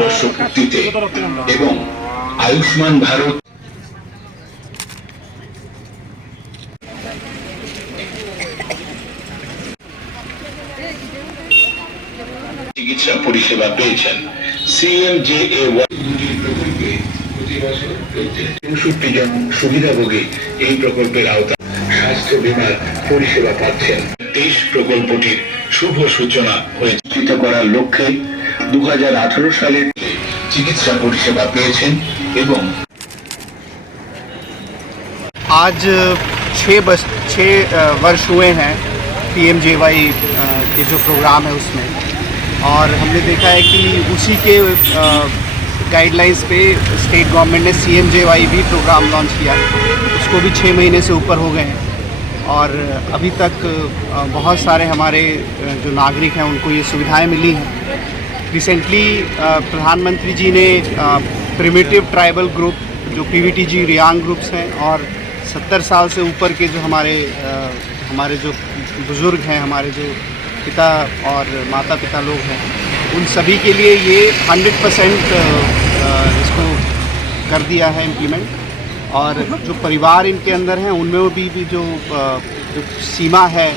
বর্ষ পূর্তিতে এবং আয়ুষ্মান ভারত চিকিৎসা পরিষেবা পেয়েছেন। CMJAY প্রকল্পে প্রতি বছর 63 জন সুবিধাভোগী এই প্রকল্পের আওতায় স্বাস্থ্য বীমার পরিষেবা পাচ্ছেন। দেশ প্রকল্পটির শুভ সূচনা হয়েছে করার লক্ষ্যে 2018 সালে চিকিৎসা পরিষেবা পেয়েছেন এবং आज 6 वर्ष हुए हैं PMJY के जो प्रोग्राम है उसमें, और हमने देखा है कि उसी के गाइडलाइंस पे स्टेट गवर्नमेंट ने CMJY भी प्रोग्राम लॉन्च किया है। उसको भी 6 महीने से ऊपर हो गए हैं और अभी तक बहुत सारे हमारे जो नागरिक हैं उनको ये सुविधाएं मिली हैं। रिसेंटली प्रधानमंत्री जी ने प्रिमिटिव ट्राइबल ग्रुप जो PVTG रियांग ग्रुप्स हैं और 70 साल से ऊपर के जो हमारे जो बुज़ुर्ग हैं, हमारे जो पिता और माता पिता लोग हैं, उन सभी के लिए ये 100% इसको कर दिया है इम्प्लीमेंट। और जो परिवार इनके अंदर हैं उनमें भी जो सीमा है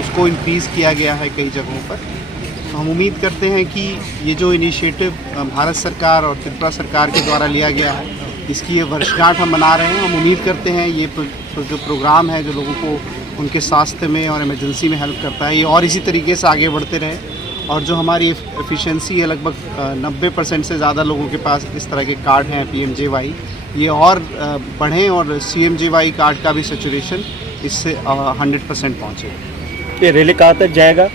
उसको इंक्रीज़ किया गया है कई जगहों पर। तो हम उम्मीद करते हैं कि ये जो इनिशिएटिव भारत सरकार और त्रिपुरा सरकार के द्वारा लिया गया है, इसकी ये वर्षगांठ हम मना रहे हैं। हम उम्मीद करते हैं ये जो प्रोग्राम है जो लोगों को उनके स्वास्थ्य में और इमरजेंसी में हेल्प करता है, ये और इसी तरीके से आगे बढ़ते रहे और जो हमारी एफिशिएंसी है लगभग 90% से ज़्यादा लोगों के पास इस तरह के कार्ड हैं PMJY, ये और बढ़ें और CMJY कार्ड का भी सैचुरेशन इससे 100% पहुँचे। ये रैली कहाँ तक जाएगा?